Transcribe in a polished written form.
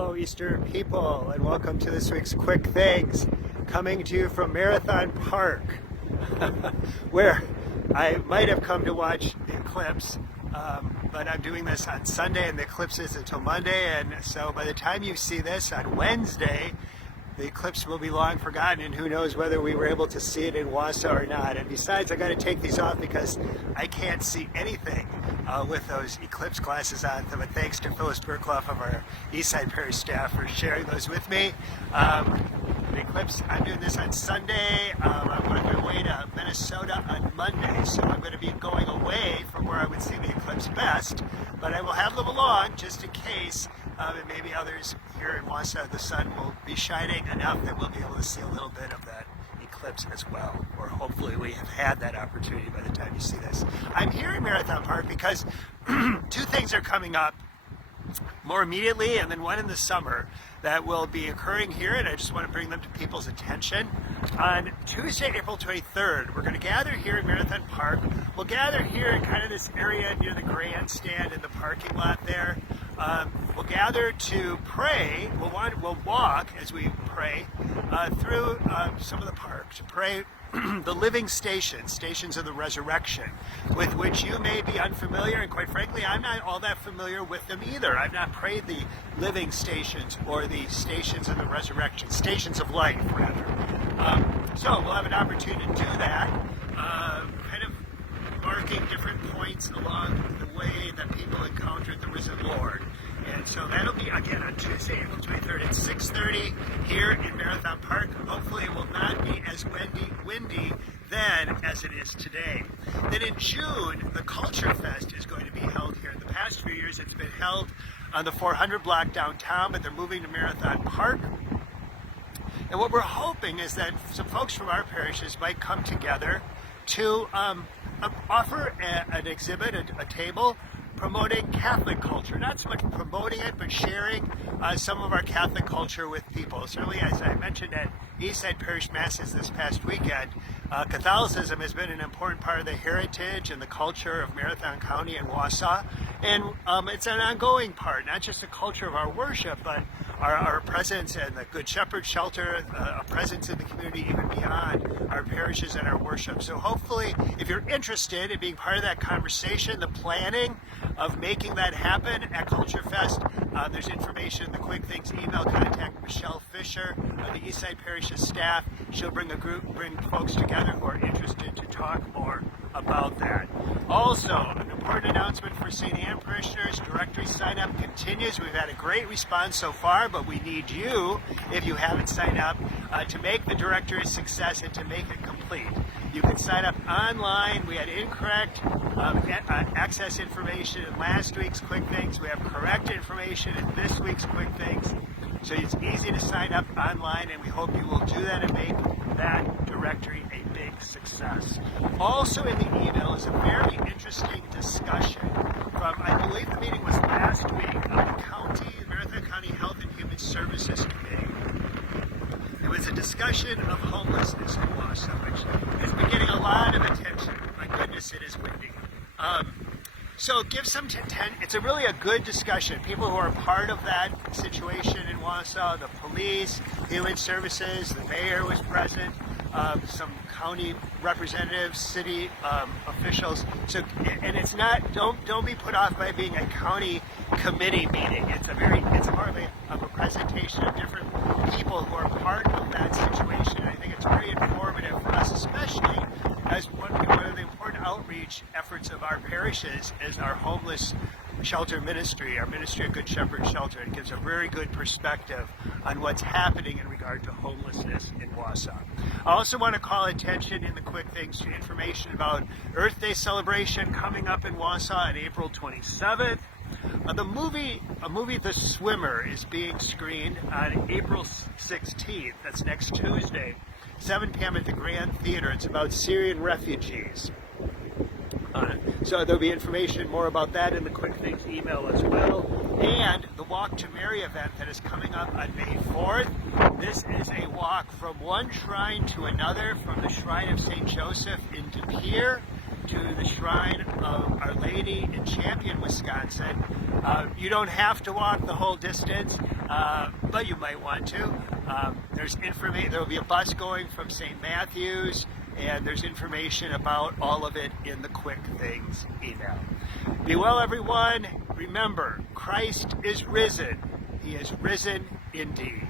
Hello Easter people, and welcome to this week's Quick Things, coming to you from Marathon Park, where I might have come to watch the eclipse, but I'm doing this on Sunday and the eclipse is until Monday, and so by the time you see this on Wednesday, the eclipse will be long forgotten, and who knows whether we were able to see it in Wausau or not. And besides, I got to take these off because I can't see anything with those eclipse glasses on. But thanks to Phyllis Burkloff of our Eastside Parish staff for sharing those with me. The eclipse, I'm doing this on Sunday. I'm on my way to Minnesota on Monday, so I'm going to be going away from where I would see the eclipse best, but I will have them along just in case, and maybe others here in Wausau, the sun will be shining enough that we'll be able to see a little bit of that eclipse as well, or hopefully we have had that opportunity by the time you see this. I'm here in Marathon Park because two things are coming up more immediately, and then one in the summer that will be occurring here, and I just want to bring them to people's attention. On Tuesday, April 23rd, we're going to gather here in Marathon Park. We'll gather here in kind of this area near the grandstand in the parking lot there. We'll gather to pray. We'll walk as we pray through some of the park to pray the living stations of the resurrection, with which you may be unfamiliar, and quite frankly, I'm not all that familiar with them either. I've not prayed the living stations or the stations of the resurrection, stations of life, rather. So we'll have an opportunity to do that, kind of marking different points along the way that people encountered the risen Lord. And so that'll be, again, on Tuesday, April 23rd at 6:30 here in Marathon Park. Hopefully it will not be as windy then as it is today. Then in June, the Culture Fest is going to be held here. In the past few years, it's been held on the 400 block downtown, but they're moving to Marathon Park. And what we're hoping is that some folks from our parishes might come together to offer an exhibit, a table, promoting Catholic culture. Not so much promoting it, but sharing some of our Catholic culture with people. Certainly, as I mentioned at Eastside Parish Masses this past weekend, Catholicism has been an important part of the heritage and the culture of Marathon County and Wausau. And it's an ongoing part, not just the culture of our worship, but our presence in the Good Shepherd shelter, a presence in the community even beyond our parishes and our worship. So hopefully, if you're interested in being part of that conversation, the planning of making that happen at Culture Fest, there's information in the Quick Things email. Contact Michelle Fisher of the Eastside Parish's staff. She'll bring folks together who are interested to talk more about that. Also, an important announcement for St. Anne parishioners, directory sign-up continues. We've had a great response so far, but we need you, if you haven't signed up, to make the directory a success and to make it complete. You can sign up online. We had incorrect access information in last week's Quick Things. We have correct information in this week's Quick Things. So it's easy to sign up online, and we hope you will do that and make that directory a big success. Also in the email is a very interesting discussion from, I believe the meeting was last week, of the Marathon County Health and Human Services Committee. It was a discussion of homelessness in Wausau, which has been getting a lot of attention. My goodness, it is windy. So give some it's really a good discussion. People who are part of that situation in Wausau, the police, human services, the mayor was present, some county representatives, city officials. So, and it's not, don't be put off by being a county committee meeting. It's more of a presentation of different people who are part of that situation. I think it's very informative for us, especially as one of the important outreach efforts of our parishes is our homeless shelter ministry, our ministry of Good Shepherd Shelter. It gives a very good perspective on what's happening in regard to homelessness in Wausau. I also want to call attention in the Quick Things to information about Earth Day celebration coming up in Wausau on April 27th. A movie, The Swimmer, is being screened on April 16th. That's next Tuesday, 7 p.m. at the Grand Theater. It's about Syrian refugees. So there'll be information more about that in the Quick Things email as well. And the Walk to Mary event that is coming up on May 4th. This is a walk from one shrine to another, from the Shrine of St. Joseph in De Pere to the Shrine of Our Lady in Champion, Wisconsin. You don't have to walk the whole distance, but you might want to. There's information. There will be a bus going from St. Matthew's, and there's information about all of it in the Quick Things email. Be well, everyone. Remember, Christ is risen. He is risen indeed.